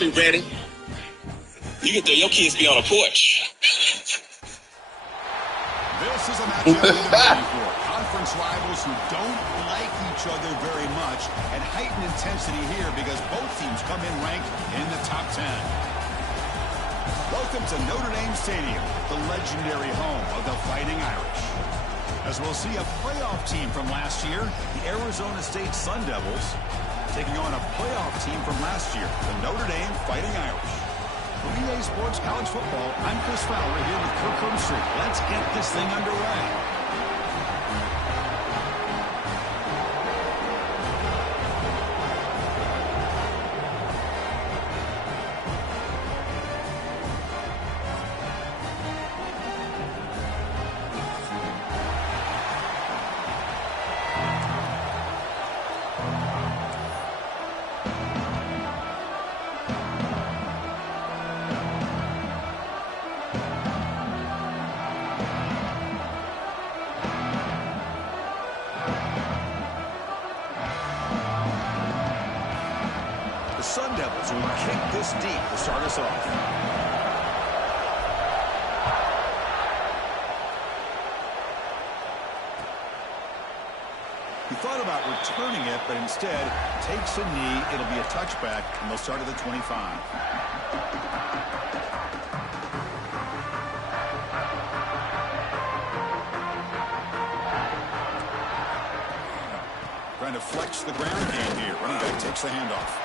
be ready. You get there, your kids be on a porch. This is a matchup we've been waiting for. Conference rivals who don't like each other very much, and heightened intensity here because both teams come in ranked in the top 10. Welcome to Notre Dame Stadium, the legendary home of the Fighting Irish. As we'll see a playoff team from last year, the Arizona State Sun Devils, taking on a playoff team from last year, the Notre Dame Fighting Irish. For EA Sports College Football, I'm Chris Fowler here with Kirk Herbstreit. Let's get this thing underway. The Sun Devils will kick this deep to start us off. He thought about returning it, but instead takes a knee. It'll be a touchback, and they'll start at the 25. Trying to flex the ground game here. Running back takes the handoff.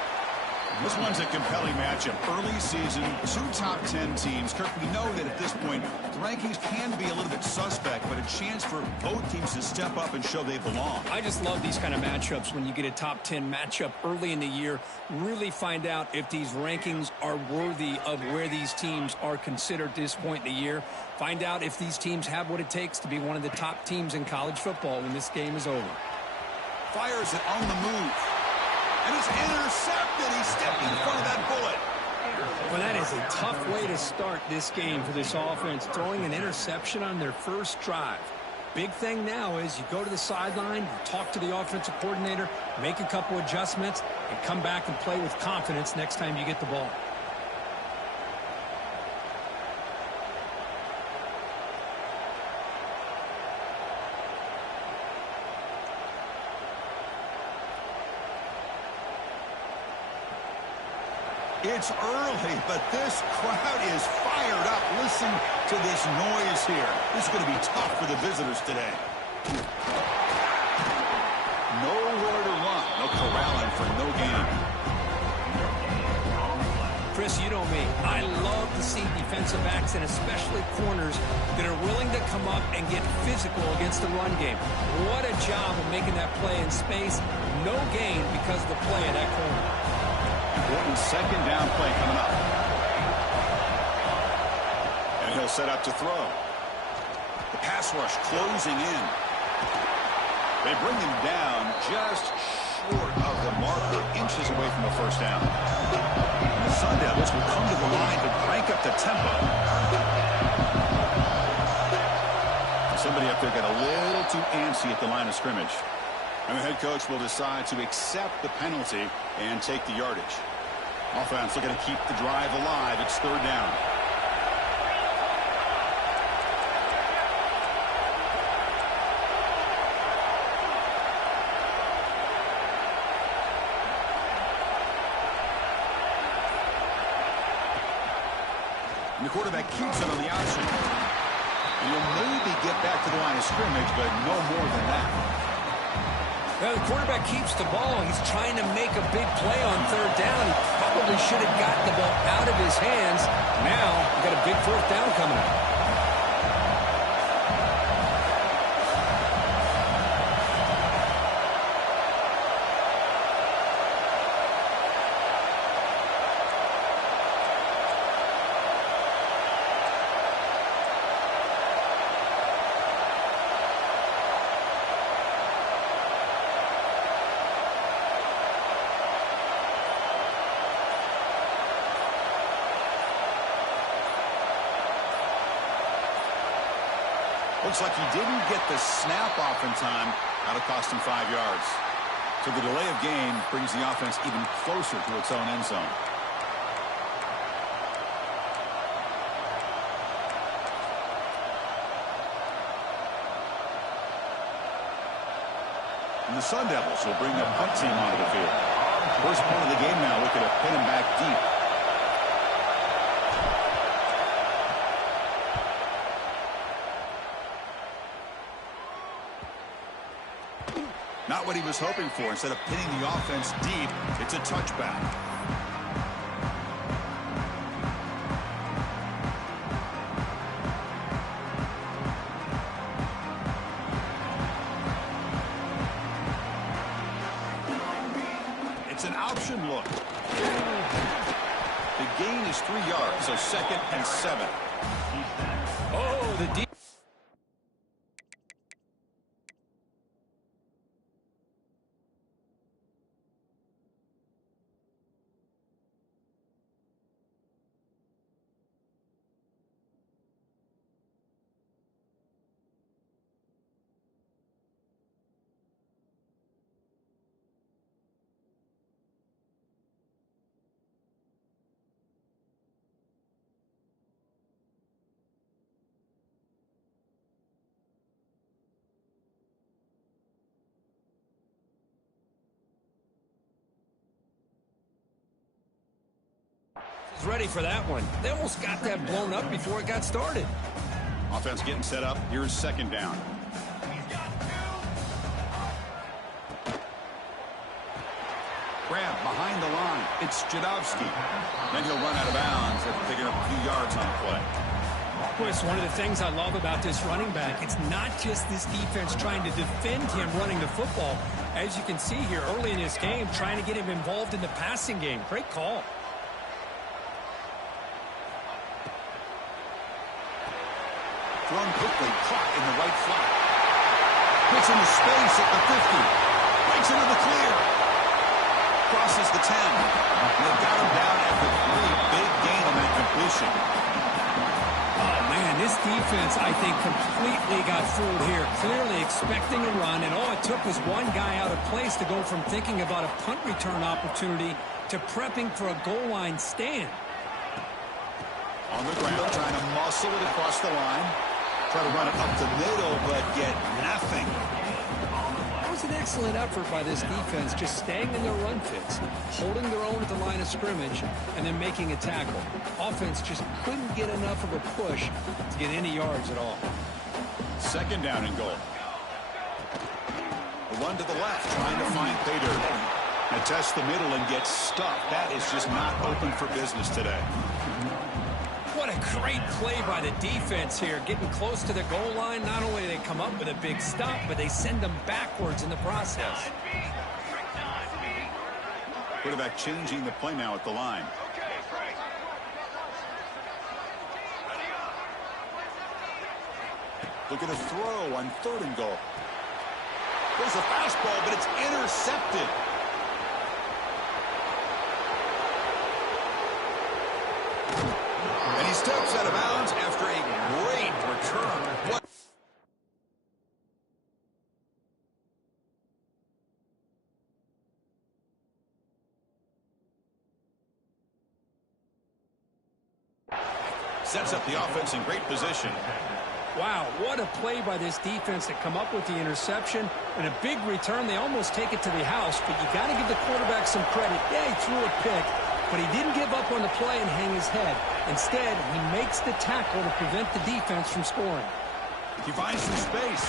This one's a compelling matchup. Early season, two top 10 teams. Kirk, we know that at this point, the rankings can be a little bit suspect, but a chance for both teams to step up and show they belong. I just love these kind of matchups when you get a top 10 matchup early in the year. Really find out if these rankings are worthy of where these teams are considered at this point in the year. Find out if these teams have what it takes to be one of the top teams in college football when this game is over. Fires it on the move. And it's intercepted. He stepped in front of that bullet. Well, that is a tough way to start this game for this offense, throwing an interception on their first drive. Big thing now is you go to the sideline, you talk to the offensive coordinator, make a couple adjustments, and come back and play with confidence next time you get the ball. It's early, but this crowd is fired up. Listen to this noise here. This is going to be tough for the visitors today. Nowhere to run. No corralling for no gain. Chris, you know me. I love to see defensive backs and especially corners that are willing to come up and get physical against the run game. What a job of making that play in space. No gain because of the play of that corner. Important second down play coming up. And he'll set up to throw. The pass rush closing in. They bring him down just short of the marker, inches away from the first down. And the Sun Devils will come to the line to crank up the tempo. And somebody up there got a little too antsy at the line of scrimmage. And the head coach will decide to accept the penalty and take the yardage. Offense looking to keep the drive alive. It's third down. And the quarterback keeps it on the option. And you'll maybe get back to the line of scrimmage, but no more than that. Well, the quarterback keeps the ball. He's trying to make a big play on third down. He probably should have gotten the ball out of his hands. Now, we've got a big fourth down coming up. Looks like he didn't get the snap off in time. That'll cost him 5 yards. So the delay of game brings the offense even closer to its own end zone. And the Sun Devils will bring the punt team onto the field. First punt of the game now, looking to pin him back deep. Not what he was hoping for. Instead of pinning the offense deep, it's a touchback. It's an option look. The gain is 3 yards, so 2nd and 7. Oh, the deep. Ready for that one. They almost got that blown up before it got started. Offense getting set up. Here's 2nd down. Grab behind the line. It's Jadowski. Then he'll run out of bounds after picking up a few yards on the play. Boy, it's one of the things I love about this running back. It's not just this defense trying to defend him running the football. As you can see here early in this game, trying to get him involved in the passing game. Great call. Thrown quickly, caught in the right flat. Gets into space at the 50. Breaks into the clear. Crosses the 10. And they got him down after 3. Big gain on that completion. Oh, man, this defense, I think, completely got fooled here. Clearly expecting a run, and all it took was one guy out of place to go from thinking about a punt return opportunity to prepping for a goal line stand. On the ground, trying to muscle it across the line. Try to run it up the middle, but get nothing. That was an excellent effort by this defense, just staying in their run fits, holding their own at the line of scrimmage, and then making a tackle. Offense just couldn't get enough of a push to get any yards at all. 2nd down and goal. A run to the left, trying to find Pater. And test the middle and get stuffed. That is just not open for business today. What a great play by the defense here. Getting close to the goal line, not only do they come up with a big stop, but they send them backwards in the process. Quarterback changing the play now at the line. Look at the throw on 3rd and goal. There's a fastball, but it's intercepted. And he steps out of bounds after a great return. What? Sets up the offense in great position. Wow, what a play by this defense to come up with the interception and a big return. They almost take it to the house, but you got to give the quarterback some credit. Yeah, he threw a pick, but he didn't give up on the play and hang his head. Instead, he makes the tackle to prevent the defense from scoring. He finds some space.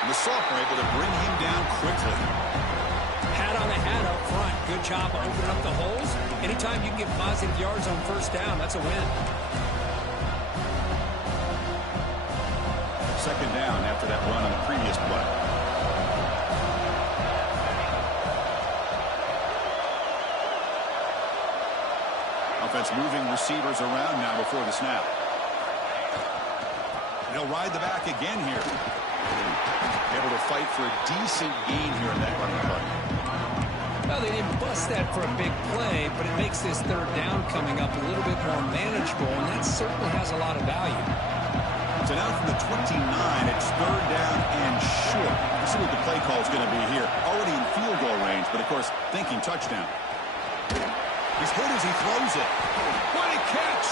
And the Sophomore able to bring him down quickly. Hat on a hat up front. Good job of opening up the holes. Anytime you can get positive yards on 1st down, that's a win. 2nd down after that run on the previous play. Offense moving receivers around now before the snap. They'll ride the back again here. Able to fight for a decent gain here in that running play. Well, they didn't bust that for a big play, but it makes this 3rd down coming up a little bit more manageable, and that certainly has a lot of value. So now from the 29, it's 3rd down and short. Let's see what the play call is going to be here. Already in field goal range, but of course, thinking touchdown. He's hit as he throws it. What a catch!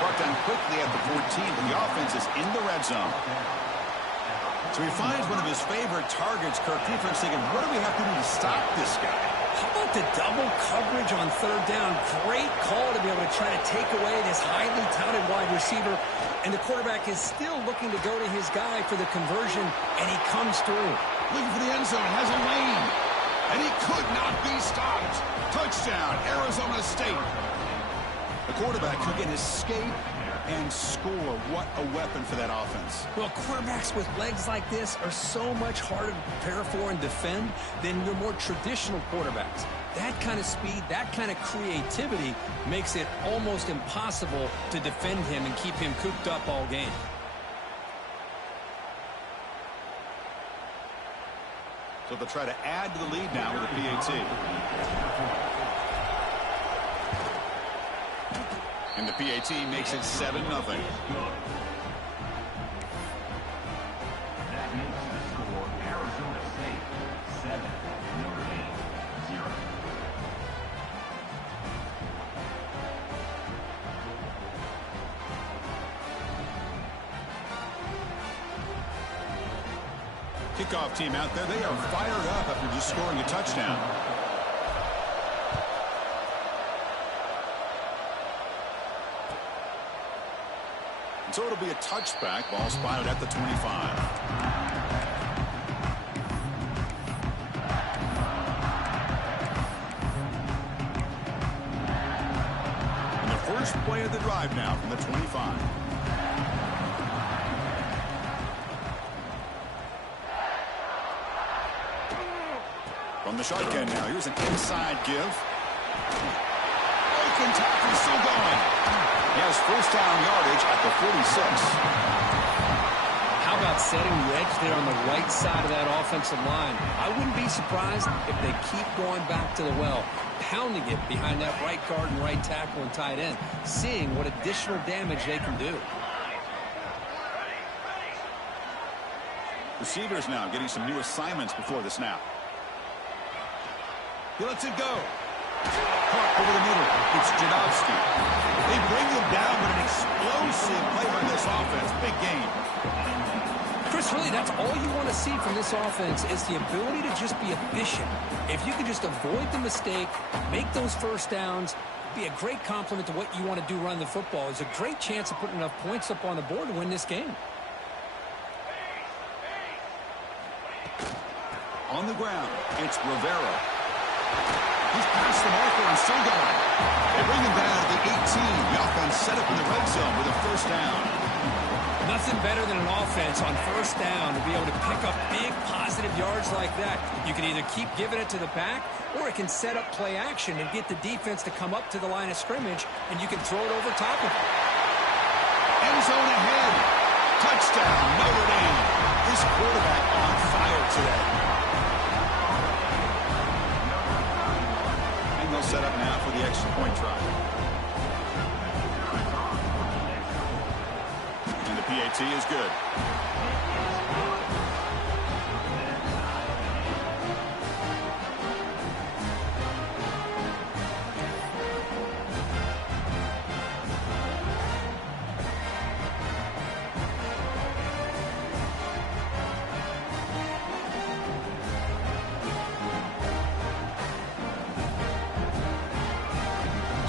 Brought down quickly at the 14, but the offense is in the red zone. So he finds one of his favorite targets. Kirk, defense thinking, what do we have to do to stop this guy? How about the double coverage on third down? Great call to be able to try to take away this highly touted wide receiver. And the quarterback is still looking to go to his guy for the conversion, and he comes through. Looking for the end zone, has a lane. And he could not be stopped. Touchdown, Arizona State. The quarterback who can escape and score. What a weapon for that offense. Well, quarterbacks with legs like this are so much harder to prepare for and defend than your more traditional quarterbacks. That kind of speed, that kind of creativity makes it almost impossible to defend him and keep him cooped up all game. So they'll try to add to the lead now with a PAT. And the PAT makes it 7-0. Kickoff team out there, they are fired up after just scoring a touchdown. So it'll be a touchback. Ball spotted at the 25. And the first play of the drive now from the 25. From the shotgun now, here's an inside give. Broken tackle, still going. He has first down yardage at the 46. How about setting the edge there on the right side of that offensive line? I wouldn't be surprised if they keep going back to the well, pounding it behind that right guard and right tackle and tight end, seeing what additional damage they can do. Receivers now getting some new assignments before the snap. He lets it go. Caught over the middle. It's Janowski. They bring him down, but an explosive play by this offense. Big game. Chris, really, that's all you want to see from this offense is the ability to just be efficient. If you can just avoid the mistake, make those first downs, be a great compliment to what you want to do running the football. There's a great chance of putting enough points up on the board to win this game. On the ground, it's Rivera. He's past the marker and still going. They bring him down at the 18. The offense set up in the red zone with a first down. Nothing better than an offense on first down to be able to pick up big positive yards like that. You can either keep giving it to the back, or it can set up play action and get the defense to come up to the line of scrimmage, and you can throw it over top of it. End zone ahead. Touchdown, Notre Dame. This quarterback on fire today. They'll set up now for the extra point try. And the PAT is good.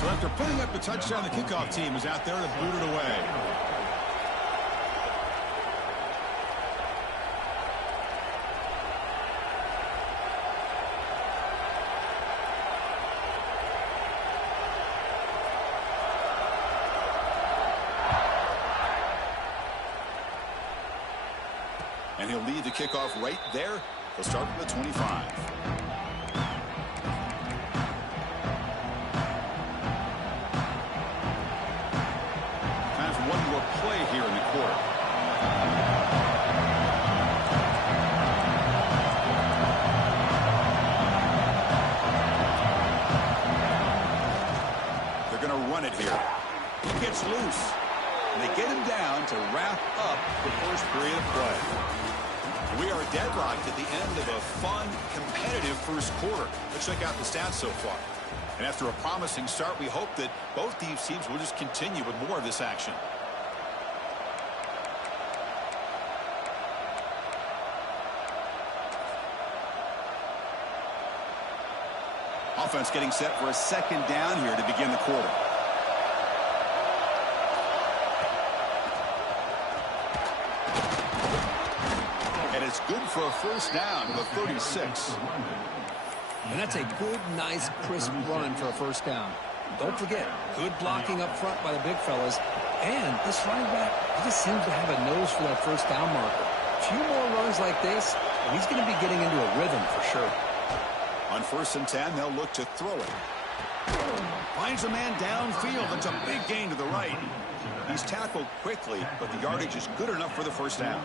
After putting up the touchdown, the kickoff team is out there to boot it away. And he'll lead the kickoff right there. He'll start from the 25. Play here in the quarter. They're going to run it here. He gets loose. And they get him down to wrap up the first period of play. We are deadlocked at the end of a fun, competitive first quarter. Let's check out the stats so far. And after a promising start, we hope that both these teams will just continue with more of this action. offense getting set for a second down here to begin the quarter. And it's good for a first down to the 36. And that's a good, nice, crisp run for a first down. Don't forget, good blocking up front by the big fellas. And this running back, he just seems to have a nose for that first down marker. A few more runs like this, and he's going to be getting into a rhythm for sure. On 1st and 10, they'll look to throw it. Finds a man downfield. That's a big gain to the right. He's tackled quickly, but the yardage is good enough for the first down.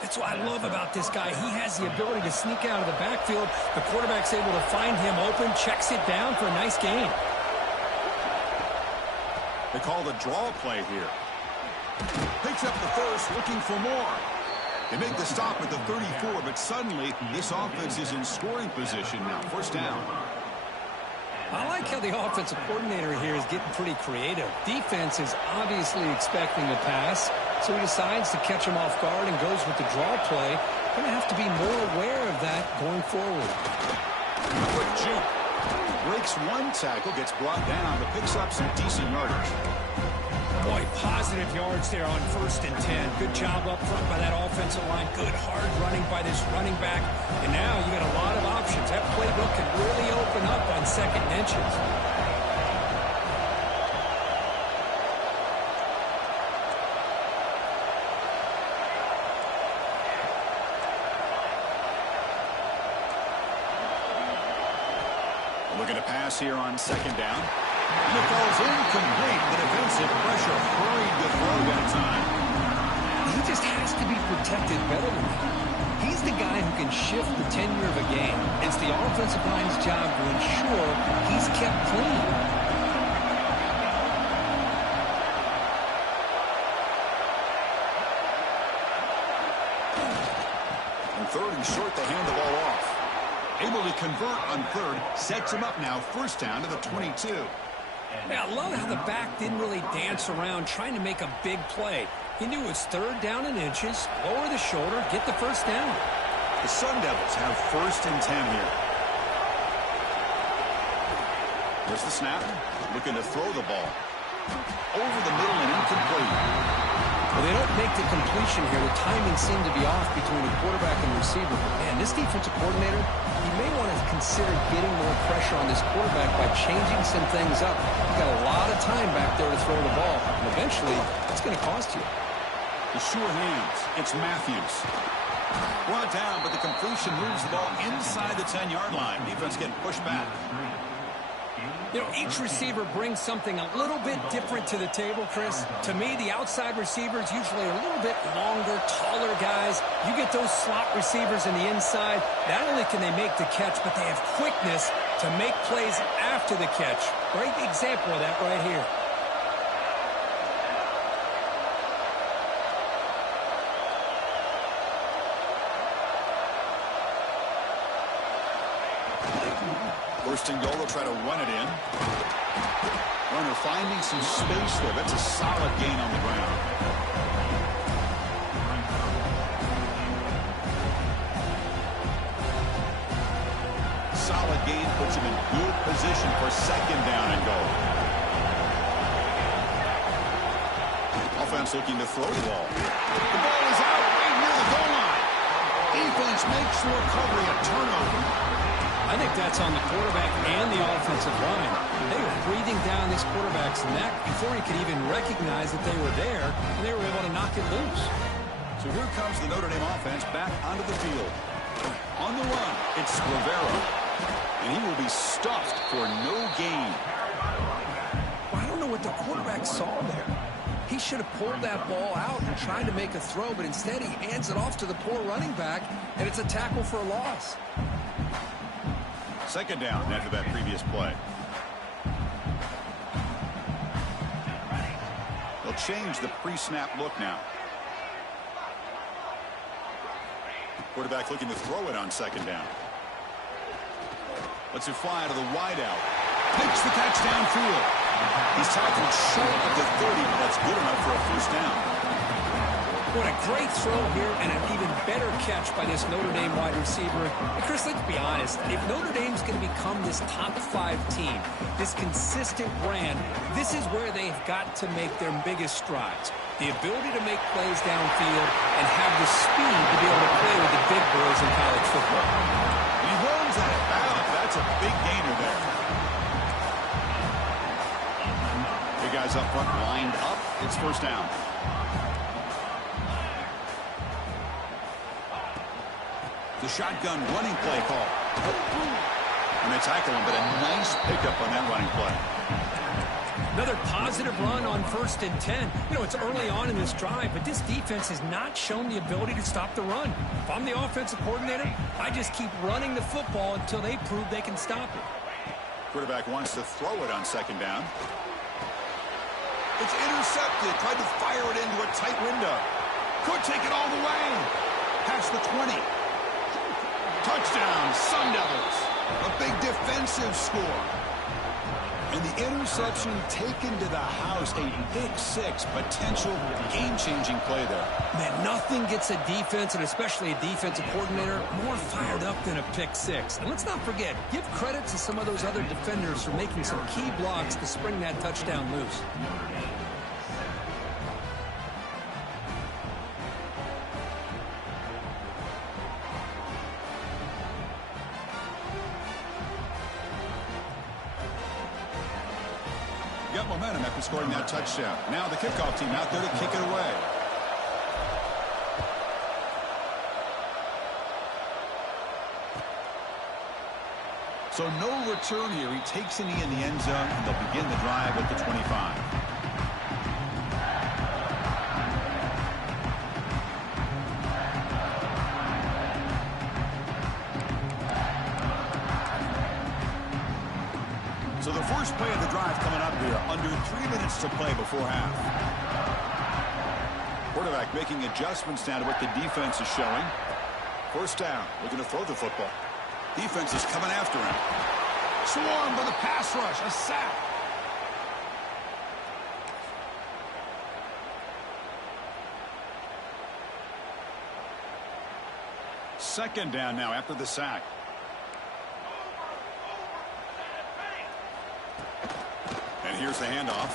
That's what I love about this guy. He has the ability to sneak out of the backfield. The quarterback's able to find him open, checks it down for a nice gain. They call the draw play here. Picks up the first, looking for more. They make the stop at the 34, but suddenly this offense is in scoring position now. First down. I like how the offensive coordinator here is getting pretty creative. Defense is obviously expecting the pass, so he decides to catch him off guard and goes with the draw play. Going to have to be more aware of that going forward. Quick juke. Breaks one tackle, gets brought down, but picks up some decent yardage. Boy, positive yards there on 1st and 10. Good job up front by that offensive line. Good hard running by this running back. And now you got a lot of options. That playbook can really open up on 2nd and inches. Looking to pass here on 2nd down. And the ball's incomplete. The defensive pressure hurried the throw that time. He just has to be protected better than that. He's the guy who can shift the tenure of a game. It's the offensive line's job to ensure he's kept clean. On 3rd and short, they hand the ball off. Able to convert on 3rd, sets him up now, first down to the 22. Yeah, I love how the back didn't really dance around trying to make a big play. He knew it was 3rd down in inches, lower the shoulder, get the first down. The Sun Devils have 1st and 10 here. There's the snap, looking to throw the ball. Over the middle and incomplete. Well, they don't make the completion here. The timing seemed to be off between the quarterback and the receiver. But, man, this defensive coordinator, he may want to consider getting more pressure on this quarterback by changing some things up. He's got a lot of time back there to throw the ball. And eventually, it's going to cost you. The sure hands. It's Matthews. Brought down, but the completion moves the ball inside the 10-yard line. Defense getting pushed back. You know, each receiver brings something a little bit different to the table, Chris. To me, the outside receivers usually are a little bit longer, taller guys. You get those slot receivers in the inside, not only can they make the catch, but they have quickness to make plays after the catch. Great example of that right here. First and goal, they'll try to run it in. Runner finding some space there. That's a solid gain on the ground. Solid gain puts him in good position for 2nd down and goal. Offense looking to throw the ball. The ball is out right near the goal line. Defense makes the recovery a turnover. I think that's on the quarterback and the offensive line. They were breathing down this quarterback's neck before he could even recognize that they were there, and they were able to knock it loose. So here comes the Notre Dame offense back onto the field. On the run, it's Rivera, and he will be stuffed for no gain. Well, I don't know what the quarterback saw there. He should have pulled that ball out and tried to make a throw, but instead he hands it off to the poor running back, and it's a tackle for a loss. 2nd down after that previous play. They'll change the pre-snap look now. Quarterback looking to throw it on 2nd down. Lets it fly to the wideout. Makes the catch downfield. He's tackled short of the 30, but that's good enough for a first down. What a great throw here and an even better catch by this Notre Dame wide receiver. And Chris, let's be honest. If Notre Dame's going to become this top 5 team, this consistent brand, this is where they've got to make their biggest strides. The ability to make plays downfield and have the speed to be able to play with the big boys in college football. He runs out of bounds. That's a big gainer there. The guys up front lined up. It's first down. The shotgun running play call. And they tackle him, but a nice pickup on that running play. Another positive run on 1st and 10. You know, it's early on in this drive, but this defense has not shown the ability to stop the run. If I'm the offensive coordinator, I just keep running the football until they prove they can stop it. Quarterback wants to throw it on 2nd down. It's intercepted. Tried to fire it into a tight window. Could take it all the way. Past the 20. Touchdown, Sun Devils. A big defensive score. And the interception taken to the house. A big 6, potential game-changing play there. Man, nothing gets a defense, and especially a defensive coordinator, more fired up than a pick 6. And let's not forget, give credit to some of those other defenders for making some key blocks to spring that touchdown loose. Got momentum after scoring that touchdown. Now the kickoff team out there to kick it away. So no return here. He takes it in the end zone, and they'll begin the drive at the 25. So the first play of the drive coming up here. Under 3 minutes to play before half. Quarterback making adjustments now to what the defense is showing. First down. Looking to throw the football. Defense is coming after him. Swarmed by the pass rush. A sack. Second down now after the sack. And here's the handoff.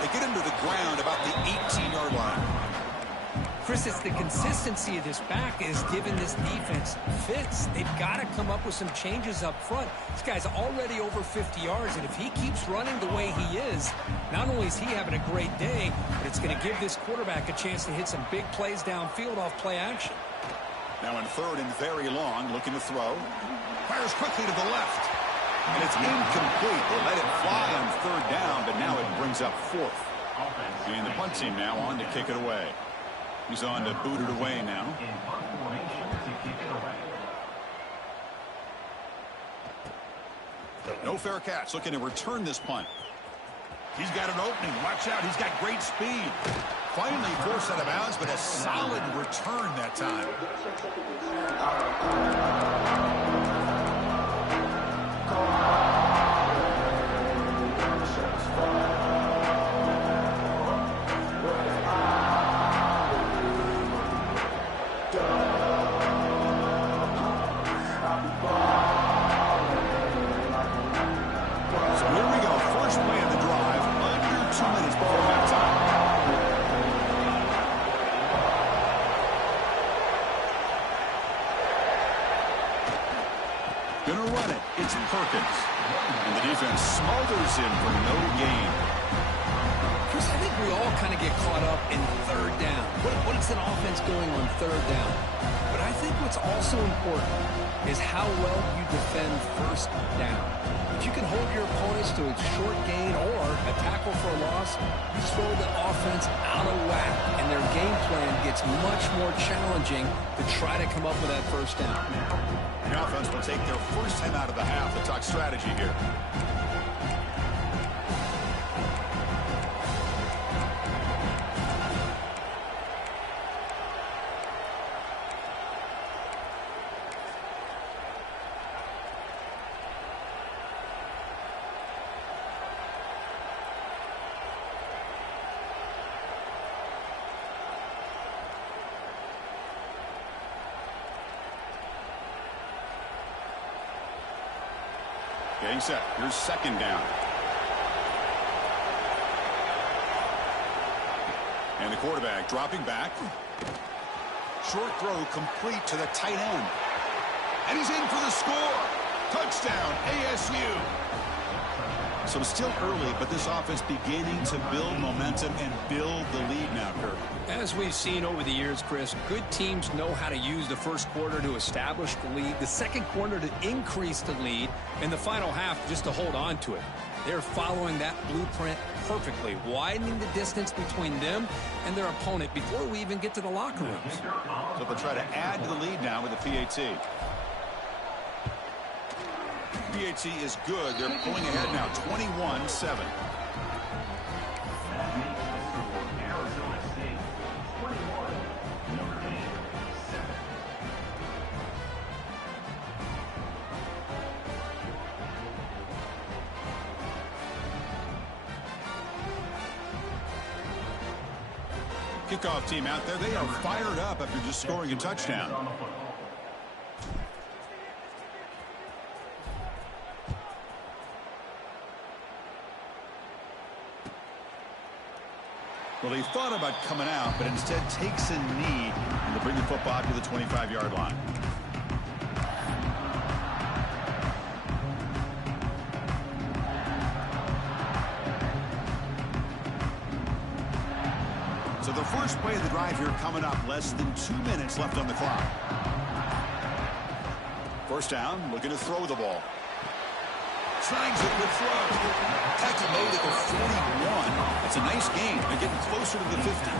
They get him to the ground about the 18-yard line. Chris, it's the consistency of this back is giving this defense fits. They've got to come up with some changes up front. This guy's already over 50 yards, and if he keeps running the way he is, not only is he having a great day, but it's going to give this quarterback a chance to hit some big plays downfield off play action. Now in 3rd and very long, looking to throw. Fires quickly to the left. And it's incomplete. They let it fly on 3rd down, but now it brings up 4th. And the punt team now on to kick it away. He's on to boot it away now. No fair catch. Looking to return this punt. He's got an opening. Watch out. He's got great speed. Finally forced out of bounds, but a solid return that time. Perkins. And the defense smothers him for no gain. Chris, I think we all kind of get caught up in 3rd down. What is an offense doing on 3rd down? But I think what's also important is how well you defend 1st down. If you can hold your opponents to a short gain or a tackle for a loss, you throw the offense out of whack, and their game plan gets much more challenging to try to come up with that 1st down. The offense will take their first time out of the half. They talk strategy here. Getting set. Here's second down. And the quarterback dropping back. Short throw complete to the tight end. And he's in for the score. Touchdown, ASU. So still early, but this offense beginning to build momentum and build the lead now, Kirk. As we've seen over the years, Chris, good teams know how to use the first quarter to establish the lead, the second quarter to increase the lead, and the final half just to hold on to it. They're following that blueprint perfectly, widening the distance between them and their opponent before we even get to the locker rooms. So they'll try to add to the lead now with the PAT. PAT is good. They're pulling ahead now, 21-7. Kickoff team out there. They are fired up after just scoring a touchdown. Well, he thought about coming out, but instead takes a knee and to bring the football to the 25-yard line. So the first play of the drive here coming up, less than 2 minutes left on the clock. First down, looking to throw the ball. Snags it with throw. Tackle made at the 41. That's a nice gain. They're getting closer to the 50.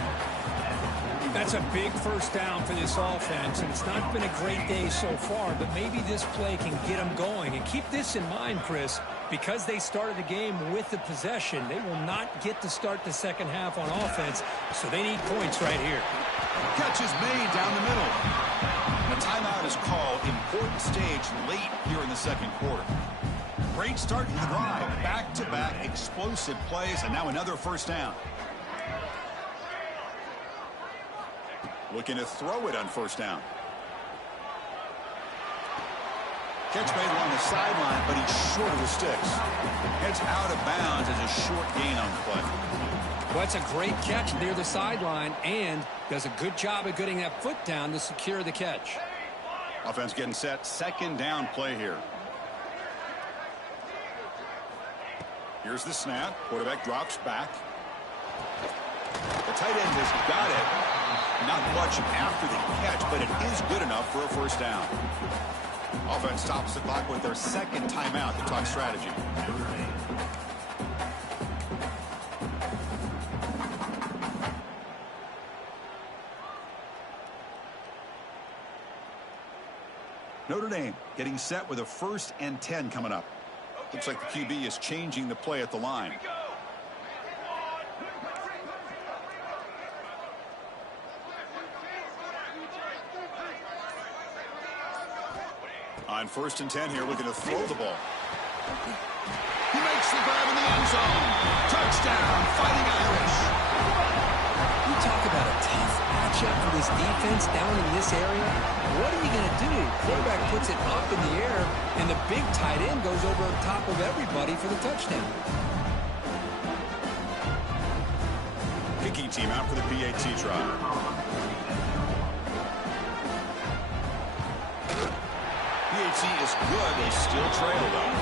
That's a big first down for this offense, and it's not been a great day so far, but maybe this play can get them going. And keep this in mind, Chris, because they started the game with the possession, they will not get to start the second half on offense, so they need points right here. Catch is made down the middle. And a timeout is called. Important stage late here in the second quarter. Great start to the drive. Back-to-back explosive plays, and now another first down. Looking to throw it on first down. Catch made along the sideline, but he's short of the sticks. Heads out of bounds as a short gain on the play. Well, that's a great catch near the sideline and does a good job of getting that foot down to secure the catch. Offense getting set. Second down play here. Here's the snap. Quarterback drops back. The tight end has got it. Not much after the catch, but it is good enough for a first down. Offense stops the clock with their second timeout to talk strategy. Notre Dame getting set with a 1st and 10 coming up. Looks like the QB is changing the play at the line. On 1st and 10 here, looking to throw the ball. He makes the grab in the end zone. Touchdown, Fighting Irish. You talk about a tough matchup for this defense down in this area. What are you going to do? Quarterback puts it up in the air, and the big tight end goes over the top of everybody for the touchdown. Kicking team out for the PAT try. PAT is good. They still trail, though.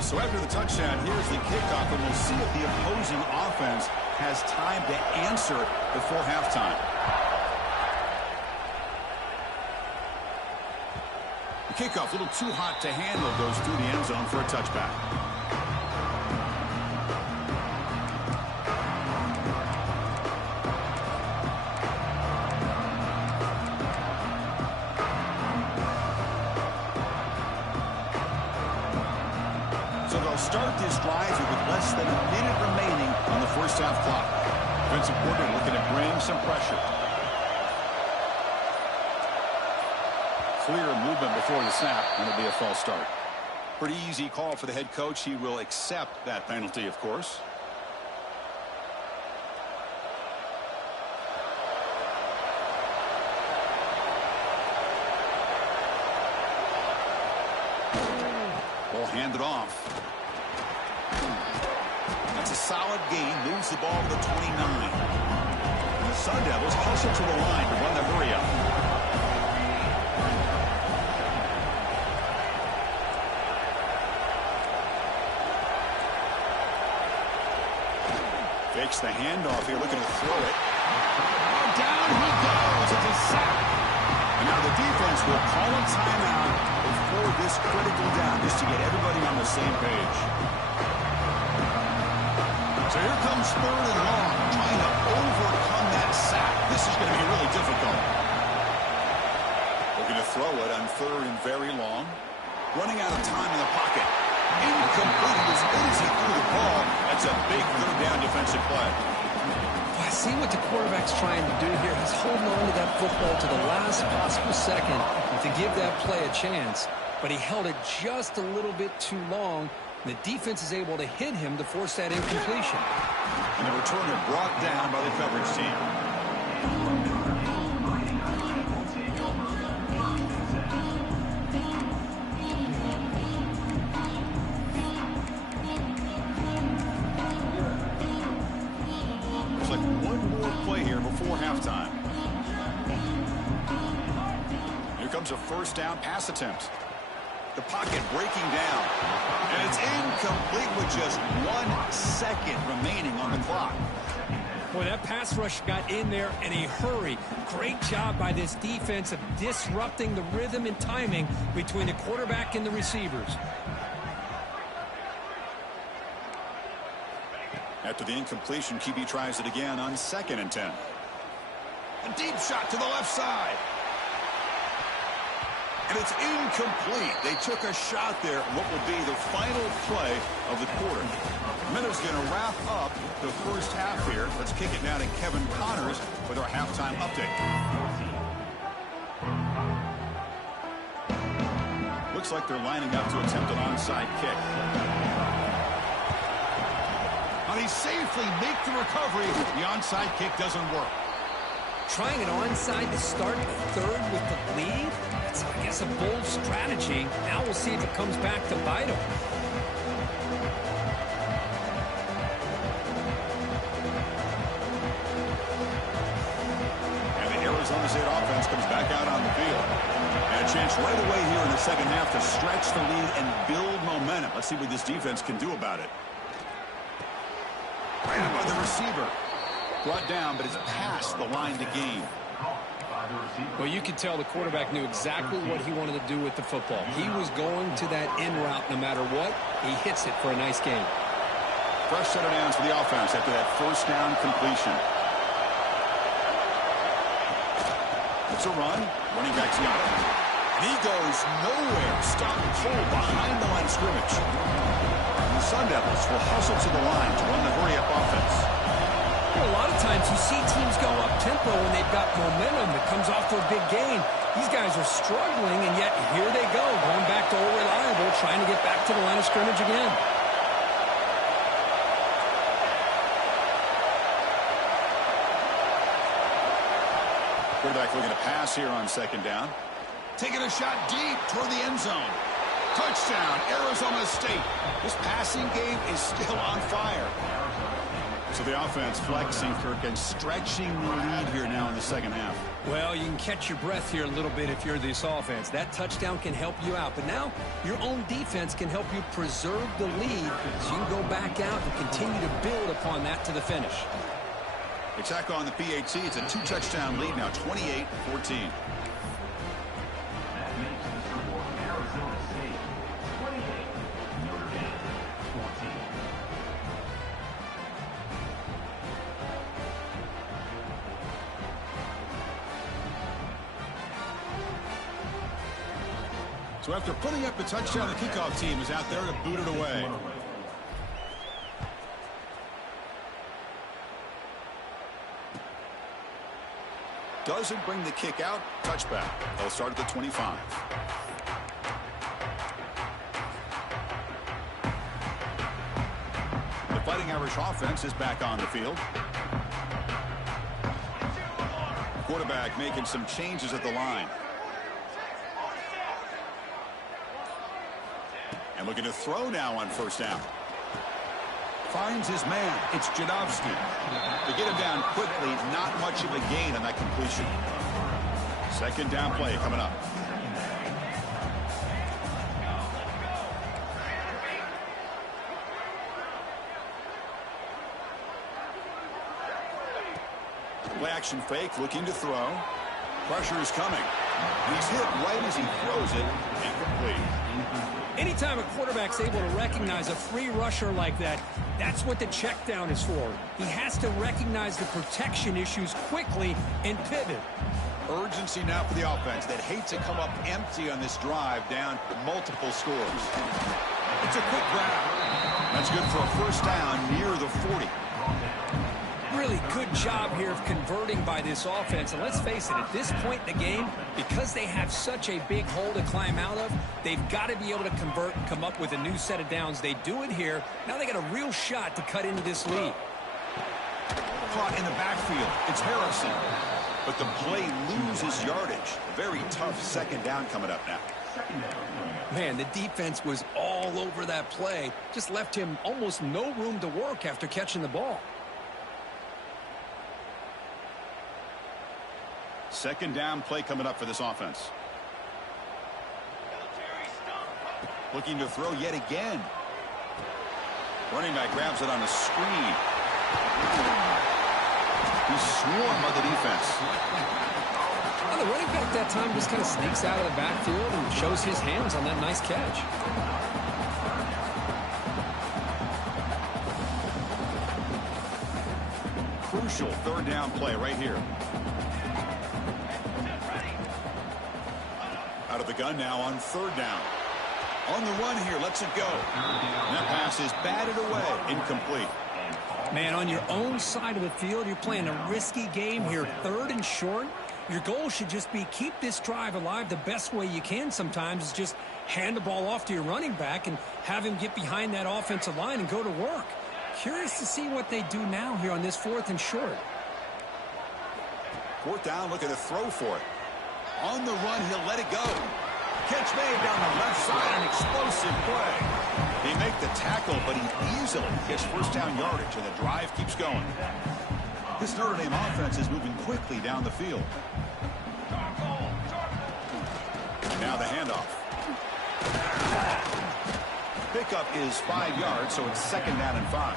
So after the touchdown, here's the kickoff, and we'll see if the opposing offense has time to answer before halftime. The kickoff, a little too hot to handle, goes through the end zone for a touchback. Start this drive with less than a minute remaining on the first half clock. Defensive coordinator looking to bring some pressure. clear movement before the snap, and it'll be a false start. Pretty easy call for the head coach. He will accept that penalty, of course. Ball handed off. That's a solid gain. Moves the ball to the 29. And the Sun Devils hustle to the line to run the hurry up. Fakes the handoff here, looking to throw it. And down he goes. It's a sack. And now the defense will call a timeout before this critical down, just to get everybody on the same page. So here comes 3rd and long, trying to overcome that sack. This is going to be really difficult. Looking to throw it on 3rd and very long. Running out of time in the pocket. Incomplete as good as he threw the ball. That's a big 3rd down defensive play. Well, I see what the quarterback's trying to do here. He's holding on to that football to the last possible second to give that play a chance. But he held it just a little bit too long. The defense is able to hit him to force that incompletion. And the returner brought down by the coverage team. Looks like one more play here before halftime. Here comes a 1st down pass attempt. The pocket breaking down. And it's incomplete with just 1 second remaining on the clock. Boy, that pass rush got in there in a hurry. Great job by this defense of disrupting the rhythm and timing between the quarterback and the receivers. After the incompletion, QB tries it again on 2nd and 10. A deep shot to the left side. And it's incomplete. They took a shot there, what will be the final play of the quarter. Minutes going to wrap up the first half here. Let's kick it now to Kevin Connors with our halftime update. Looks like they're lining up to attempt an onside kick. And he safely makes the recovery. The onside kick doesn't work. Trying an onside to start the 3rd with the lead? That's, I guess, a bold strategy. Now we'll see if it comes back to bite him. And the Arizona State offense comes back out on the field. And a chance right away here in the second half to stretch the lead and build momentum. Let's see what this defense can do about it. Ran by the receiver. Brought down, but it's past the line to gain. Well, you could tell the quarterback knew exactly what he wanted to do with the football. He was going to that in route no matter what. He hits it for a nice gain. Fresh set of downs for the offense after that 1st down completion. It's a run. Running back's got it. And he goes nowhere. Stop and pull behind the line of scrimmage. And the Sun Devils will hustle to the line to run the hurry-up offense. A lot of times you see teams go up-tempo when they've got momentum that comes off to a big gain. These guys are struggling, and yet here they go, going back to old reliable, trying to get back to the line of scrimmage again. Quarterback looking to pass here on 2nd down. Taking a shot deep toward the end zone. Touchdown, Arizona State. This passing game is still on fire. So the offense flexing, Kirk, and stretching the lead here now in the second half. Well, you can catch your breath here a little bit if you're this offense. That touchdown can help you out. But now your own defense can help you preserve the lead so you can go back out and continue to build upon that to the finish. Attack on the PAT. It's a 2-touchdown lead now, 28-14. So after putting up the touchdown, the kickoff team is out there to boot it away. doesn't bring the kick out. Touchback. They'll start at the 25. The Fighting Irish offense is back on the field. Quarterback making some changes at the line. And looking to throw now on first down. Finds his man. It's Jadovsky. To get him down quickly, not much of a gain on that completion. Second down play coming up. Play action fake, looking to throw. Pressure is coming. He's hit right as he throws it. Incomplete. Anytime a quarterback's able to recognize a free rusher like that, that's what the check down is for. He has to recognize the protection issues quickly and pivot. Urgency now for the offense that hates to come up empty on this drive down multiple scores. It's a quick grab. That's good for a first down near the 40. Really good job here of converting by this offense. And let's face it, at this point in the game, because they have such a big hole to climb out of, they've got to be able to convert and come up with a new set of downs. They do it here. Now they got a real shot to cut into this lead. Caught in the backfield. It's Harrison. But the play loses yardage. Very tough second down coming up now. Man, the defense was all over that play. Just left him almost no room to work after catching the ball. Second down play coming up for this offense. Looking to throw yet again. Running back grabs it on a screen. He's swarmed by the defense. Well, the running back that time just kind of sneaks out of the backfield and shows his hands on that nice catch. Crucial third down play right here. Out of the gun now on third down. On the run here, lets it go. And that pass is batted away, incomplete. Man, on your own side of the field, you're playing a risky game here, third and short. Your goal should just be keep this drive alive the best way you can sometimes is just hand the ball off to your running back and have him get behind that offensive line and go to work. Curious to see what they do now here on this fourth and short. Fourth down, looking to throw for it. On the run, he'll let it go. Catch made down the left side, an explosive play. They make the tackle, but he easily gets first down yardage, and the drive keeps going. This Notre Dame offense is moving quickly down the field. Now the handoff. Pickup is 5 yards, so it's second down and 5.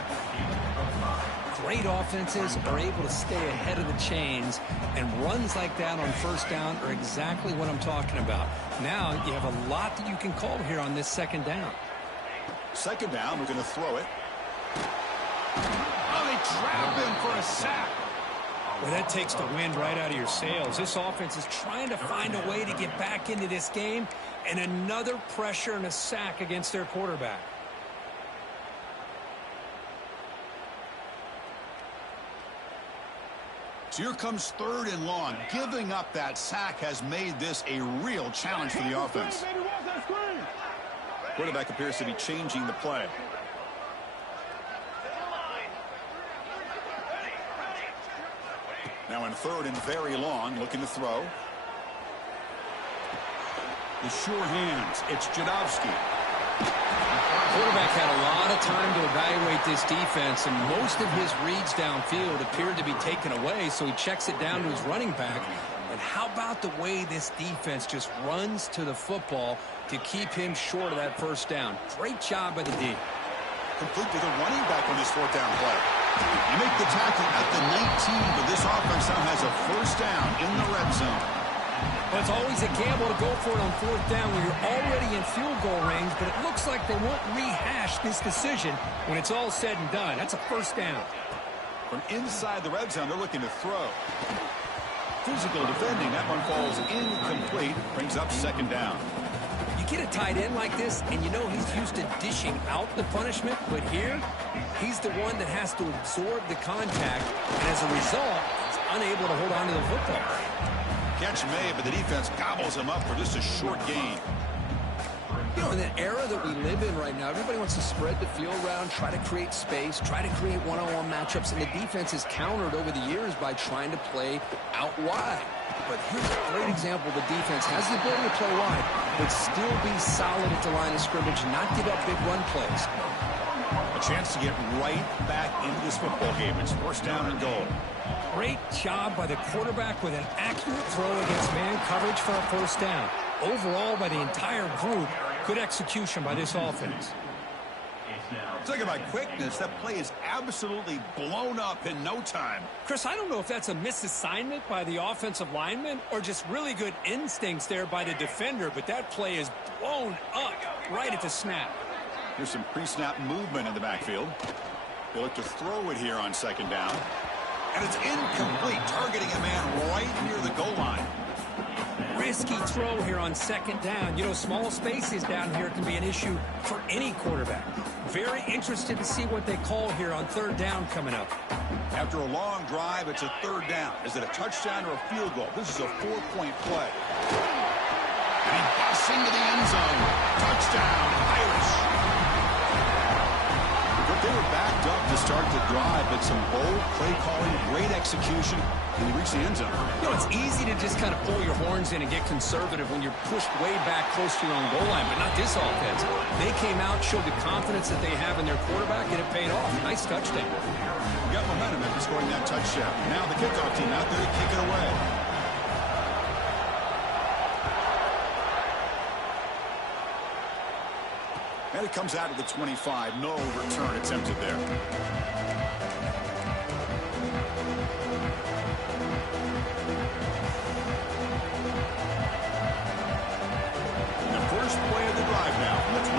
Great offenses are able to stay ahead of the chains, and runs like that on first down are exactly what I'm talking about. Now you have a lot that you can call here on this second down. Second down, we're going to throw it. Oh, they trap him for a sack. Well, that takes the wind right out of your sails. This offense is trying to find a way to get back into this game, and another pressure and a sack against their quarterback. So here comes third and long. Giving up that sack has made this a real challenge for the offense. Quarterback appears to be changing the play. Now in third and very long, looking to throw. The sure hands. It's Jadovsky. Quarterback had a lot of time to evaluate this defense, and most of his reads downfield appeared to be taken away, so he checks it down to his running back. And how about the way this defense just runs to the football to keep him short of that first down? Great job by the D. Complete to the running back on this fourth down play. You make the tackle at the 19, but this offense now has a first down in the red zone. Well, it's always a gamble to go for it on fourth down when you're already in field goal range, but it looks like they won't rehash this decision when it's all said and done. That's a first down. From inside the red zone, they're looking to throw. Physical defending. That one falls incomplete. Brings up second down. You get a tight end like this, and you know he's used to dishing out the punishment, but here, he's the one that has to absorb the contact, and as a result, he's unable to hold on to the football. catch made, but the defense gobbles him up for just a short gain. You know, in the era that we live in right now, everybody wants to spread the field around, try to create space, try to create one-on-one matchups, and the defense is countered over the years by trying to play out wide. But here's a great example. The defense has the ability to play wide, but still be solid at the line of scrimmage and not give up big run plays. A chance to get right back into this football game. It's first down and goal. Great job by the quarterback with an accurate throw against man coverage for a first down. Overall, by the entire group, good execution by this offense. Talking about quickness, that play is absolutely blown up in no time. Chris, I don't know if that's a misassignment by the offensive lineman or just really good instincts there by the defender, but that play is blown up right at the snap. Here's some pre-snap movement in the backfield. They look to throw it here on second down. And it's incomplete, targeting a man right near the goal line. Risky throw here on second down. You know, small spaces down here can be an issue for any quarterback. Very interested to see what they call here on third down coming up. After a long drive, it's a third down. Is it a touchdown or a field goal? This is a 4-point play. And he busts into the end zone. Touchdown, Irish. They were backed up to start the drive, but some bold play calling, great execution, and they reached the end zone. You know, it's easy to just kind of pull your horns in and get conservative when you're pushed way back close to your own goal line, but not this offense. They came out, showed the confidence that they have in their quarterback, and it paid off. Nice touchdown. Got momentum after scoring that touchdown. Now the kickoff team out there to kick it away. And it comes out of the 25. No return attempted there. And the first play of the drive now from the 25.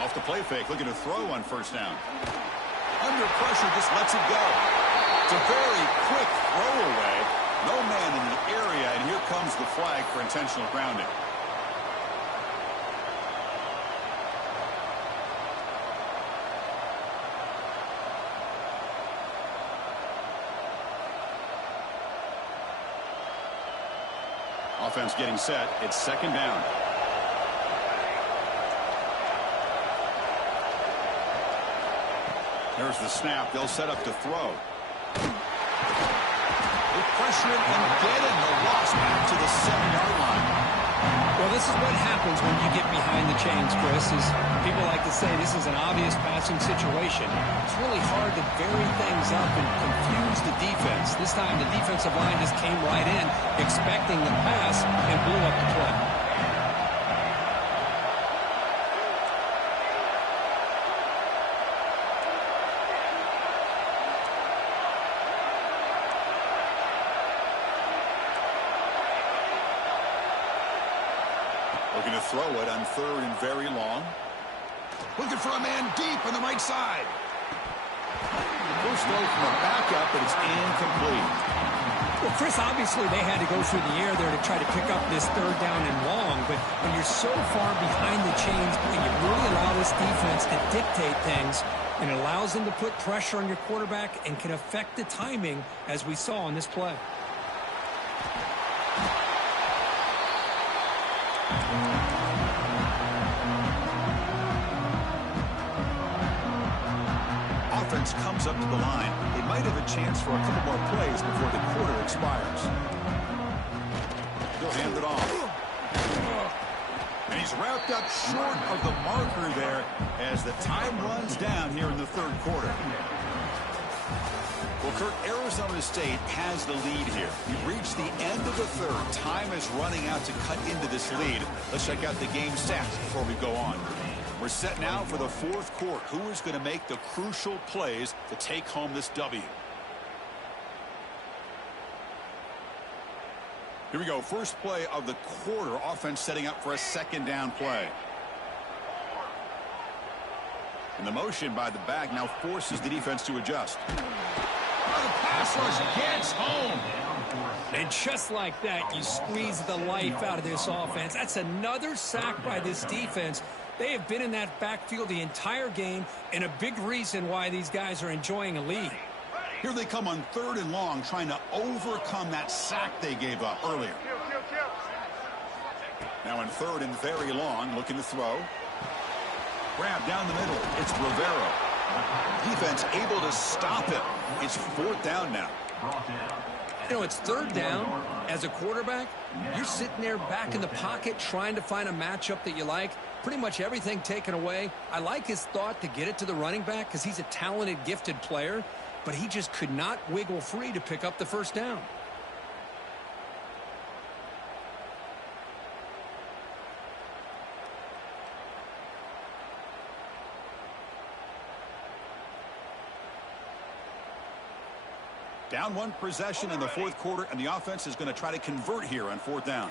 Off the play fake, looking to throw on first down. Under pressure, just lets it go. It's a very quick throwaway. No man in the area, and here comes the flag for intentional grounding. Offense getting set. It's second down. There's the snap. They'll set up to throw. They pressure it and get him. The loss back to the 7-yard line. Well, this is what happens when you get behind the chains, Chris. Is people like to say this is an obvious passing situation. It's really hard to vary things up and confuse the defense. This time the defensive line just came right in, expecting the pass, and blew up the play. Looking to throw it on third and very long. Looking for a man deep on the right side. First throw from a backup, but it's incomplete. Well, Chris, obviously they had to go through the air there to try to pick up this third down and long, but when you're so far behind the chains, you really allow this defense to dictate things, and it allows them to put pressure on your quarterback and can affect the timing, as we saw on this play. Offense comes up to the line. They might have a chance for a couple more plays before the quarter expires. They'll hand it off. And he's wrapped up short of the marker there as the time runs down here in the third quarter. Well, Kurt, Arizona State has the lead here. We've reached the end of the third. Time is running out to cut into this lead. Let's check out the game stats before we go on. We're set now for the fourth quarter. Who is going to make the crucial plays to take home this W? Here we go. First play of the quarter. Offense setting up for a second down play. And the motion by the back now forces the defense to adjust. The pass rush gets home. And just like that, you squeeze the life out of this offense. That's another sack by this defense. They have been in that backfield the entire game, and a big reason why these guys are enjoying a lead. Here they come on 3rd and long, trying to overcome that sack they gave up earlier. Now in 3rd and very long, looking to throw. Grab down the middle. It's Rivera. Defense able to stop it. It's 4th down now. You know, it's 3rd down. As a quarterback, you're sitting there back in the pocket trying to find a matchup that you like. Pretty much everything taken away. I like his thought to get it to the running back because he's a talented, gifted player, but he just could not wiggle free to pick up the 1st down. Down 1 possession in the 4th quarter, and the offense is going to try to convert here on 4th down.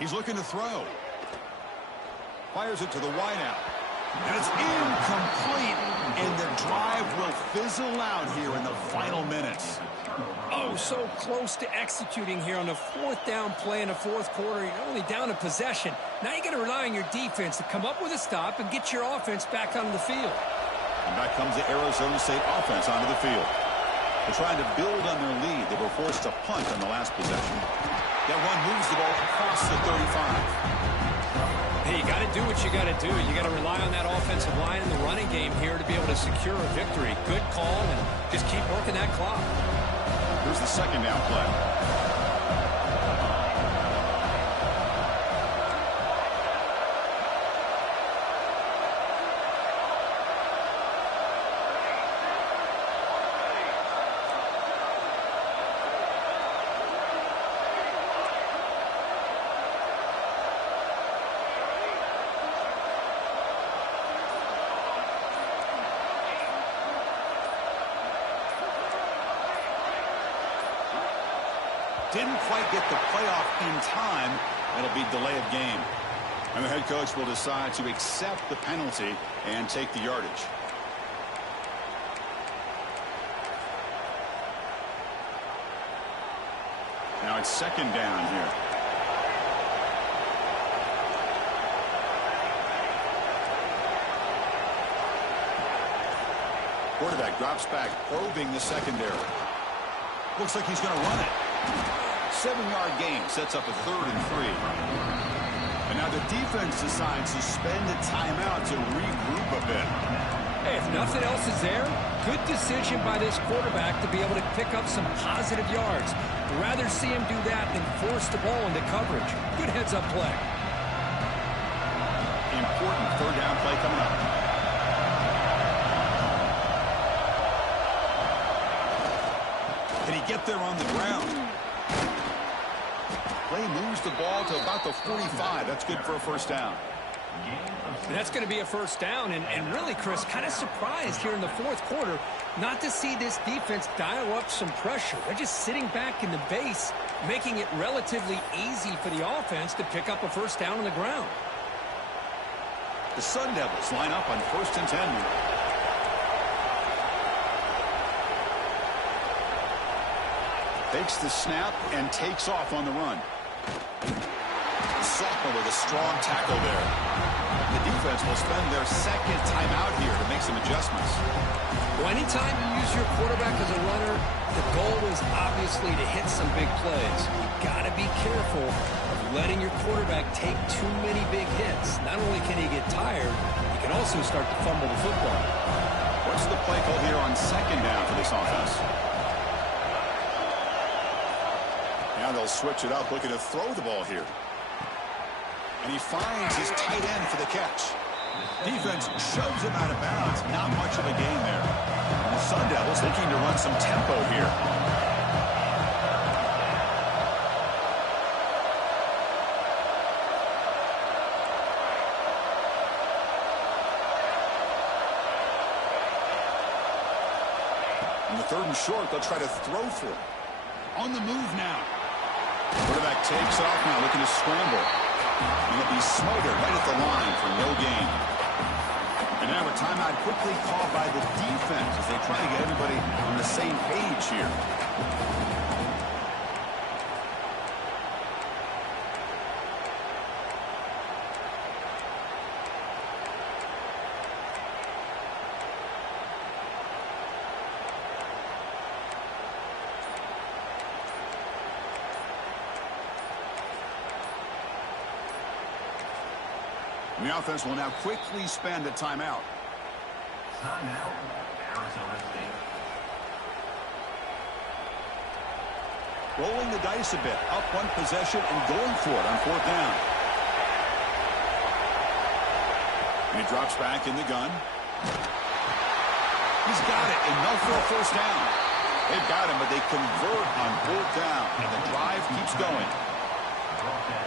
He's looking to throw. Fires it to the wideout. And it's incomplete, and the drive will fizzle out here in the final minutes. Oh, so close to executing here on the 4th down play in the 4th quarter. You're only down a possession. Now you got to rely on your defense to come up with a stop and get your offense back onto the field. And back comes the Arizona State offense onto the field. They're trying to build on their lead. They were forced to punt on the last possession. That one moves the ball across the 35. Hey, you got to do what you got to do. You got to rely on that offensive line in the running game here to be able to secure a victory. Good call, and just keep working that clock. Here's the 2nd down play. Didn't quite get the playoff in time. It'll be delay of game. And the head coach will decide to accept the penalty and take the yardage. Now it's 2nd down here. Quarterback drops back, probing the secondary. Looks like he's going to run it. 7-yard gain sets up a 3rd and 3. And now the defense decides to spend a timeout to regroup a bit. Hey, if nothing else is there, good decision by this quarterback to be able to pick up some positive yards. I'd rather see him do that than force the ball into coverage. Good heads-up play. Important 3rd down play coming up. Can he get there on the ground? Play moves the ball to about the 45. That's good for a 1st down. And that's going to be a 1st down. And really, Chris, kind of surprised here in the 4th quarter not to see this defense dial up some pressure. They're just sitting back in the base, making it relatively easy for the offense to pick up a 1st down on the ground. The Sun Devils line up on 1st and 10. Takes the snap and takes off on the run. Sophomore with a strong tackle there. The defense will spend their 2nd timeout here to make some adjustments. Well, anytime you use your quarterback as a runner, the goal is obviously to hit some big plays. You've got to be careful of letting your quarterback take too many big hits. Not only can he get tired, he can also start to fumble the football. What's the play call here on 2nd down for this offense? Now they'll switch it up, looking to throw the ball here. And he finds his tight end for the catch. Defense shoves him out of bounds. Not much of a gain there. And the Sun Devils looking to run some tempo here. On the 3rd and short, they'll try to throw for it. On the move now. Quarterback takes off now, looking to scramble. And he'll be smothered right at the line for no gain. And now a timeout quickly called by the defense as they try to get everybody on the same page here. And the offense will now quickly spend a timeout. Timeout, Arizona State. Rolling the dice a bit, up one possession and going for it on fourth down. And he drops back in the gun. He's got it, enough for a first down. They've got him, but they convert on fourth down, and the drive keeps going.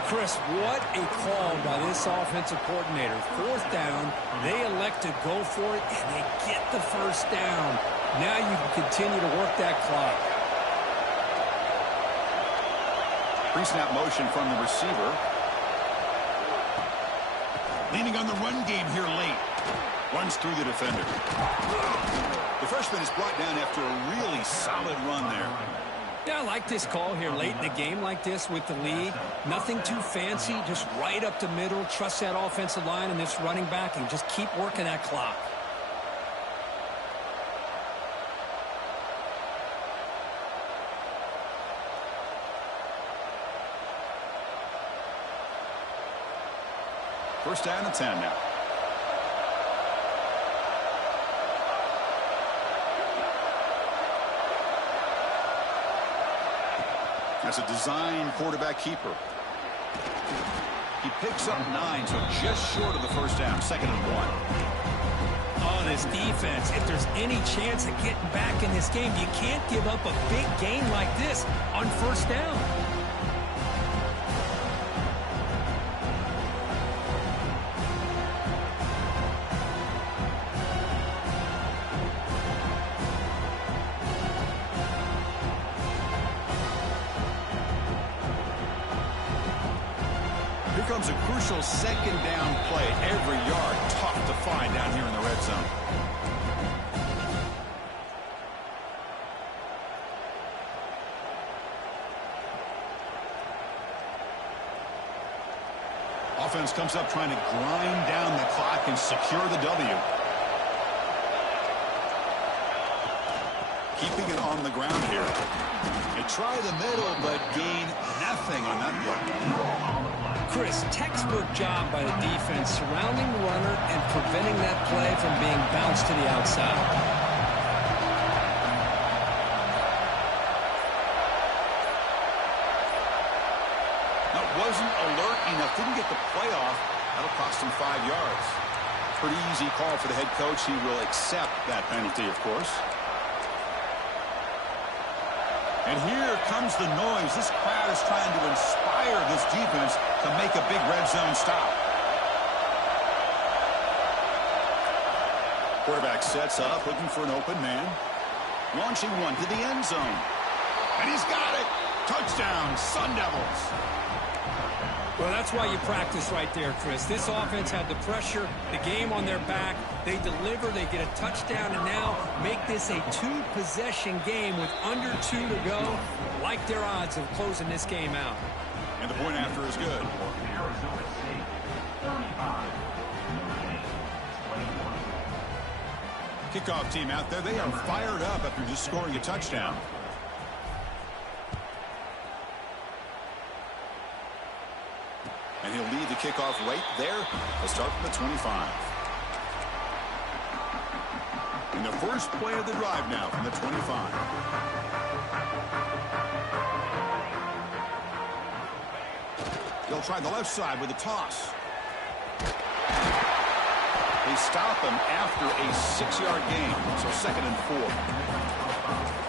Chris, what a call by this offensive coordinator. Fourth down, they elect to go for it, and they get the first down. Now you can continue to work that clock. Pre-snap motion from the receiver. Leaning on the run game here late. Runs through the defender. The freshman is brought down after a really solid run there. Yeah, I like this call here late in a game like this with the lead. Nothing too fancy, just right up the middle. Trust that offensive line and this running back and just keep working that clock. First down and 10 now. That's a design quarterback keeper. He picks up 9, so just short of the first down. 2nd and 1. Oh, this defense, if there's any chance of getting back in this game, you can't give up a big gain like this on first down. Comes a crucial 2nd down play. Every yard tough to find down here in the red zone. Offense comes up trying to grind down the clock and secure the W. Keeping it on the ground here. They try the middle, but gain nothing on that play. Chris, textbook job by the defense surrounding the runner and preventing that play from being bounced to the outside. That wasn't alert enough. Didn't get the play off. That'll cost him 5 yards. Pretty easy call for the head coach. He will accept that penalty, of course. And here comes the noise. This crowd is trying to inspire this defense to make a big red zone stop. Quarterback sets up, looking for an open man. Launching one to the end zone. And he's got it. Touchdown, Sun Devils. Well, that's why you practice right there, Chris. This offense had the pressure, the game on their back. They deliver, they get a touchdown, and now make this a 2-possession game with under 2 to go. Like their odds of closing this game out. And the point after is good. Arizona State, 35. Kickoff team out there. They are fired up after just scoring a touchdown. And he'll lead the kickoff right there. They'll start from the 25. And the first play of the drive now from the 25. They'll try the left side with a toss. They stop him after a 6-yard gain. So 2nd and 4.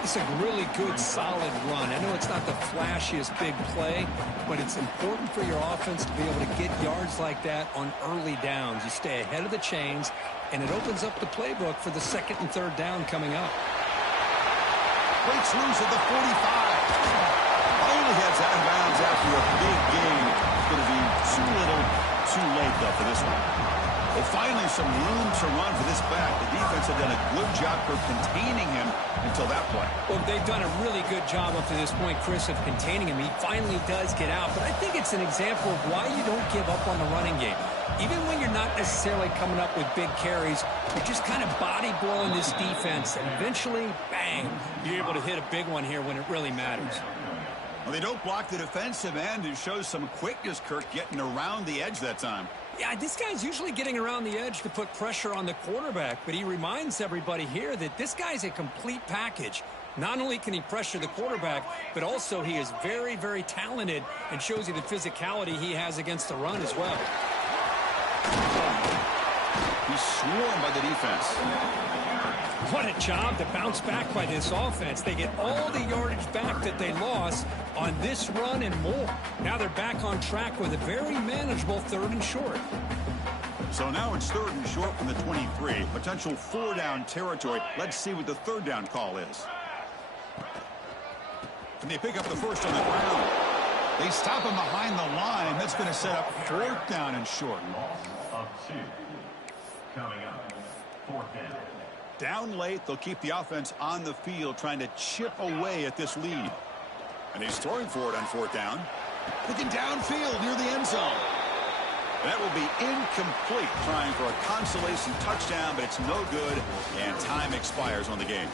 It's a really good, solid run. I know it's not the flashiest big play, but it's important for your offense to be able to get yards like that on early downs. You stay ahead of the chains, and it opens up the playbook for the 2nd and 3rd down coming up. Breaks loose at the 45. Finally heads out of bounds after a big gain. It's going to be too little, too late, though, for this one. Well, finally, some room to run for this back. The defense have done a good job for containing him until that play. Well, they've done a really good job up to this point, Chris, of containing him. He finally does get out, but I think it's an example of why you don't give up on the running game. Even when you're not necessarily coming up with big carries, you're just kind of body blowing this defense, and eventually, bang, you're able to hit a big one here when it really matters. Well, they don't block the defensive end. It shows some quickness, Kirk, getting around the edge that time. Yeah, this guy's usually getting around the edge to put pressure on the quarterback, but he reminds everybody here that this guy's a complete package. Not only can he pressure the quarterback, but also he is very, very talented and shows you the physicality he has against the run as well. He's swarmed by the defense. What a job to bounce back by this offense. They get all the yardage back that they lost on this run and more. Now they're back on track with a very manageable 3rd and short. So now it's 3rd and short from the 23. Potential 4-down territory. Let's see what the 3rd down call is. And they pick up the first on the ground. They stop him behind the line. That's going to set up 4th down and short. Loss of 2. Coming up, 4th down. Down late, they'll keep the offense on the field trying to chip away at this lead. And he's throwing for it on 4th down. Looking downfield near the end zone. That will be incomplete, trying for a consolation touchdown, but it's no good, and time expires on the game.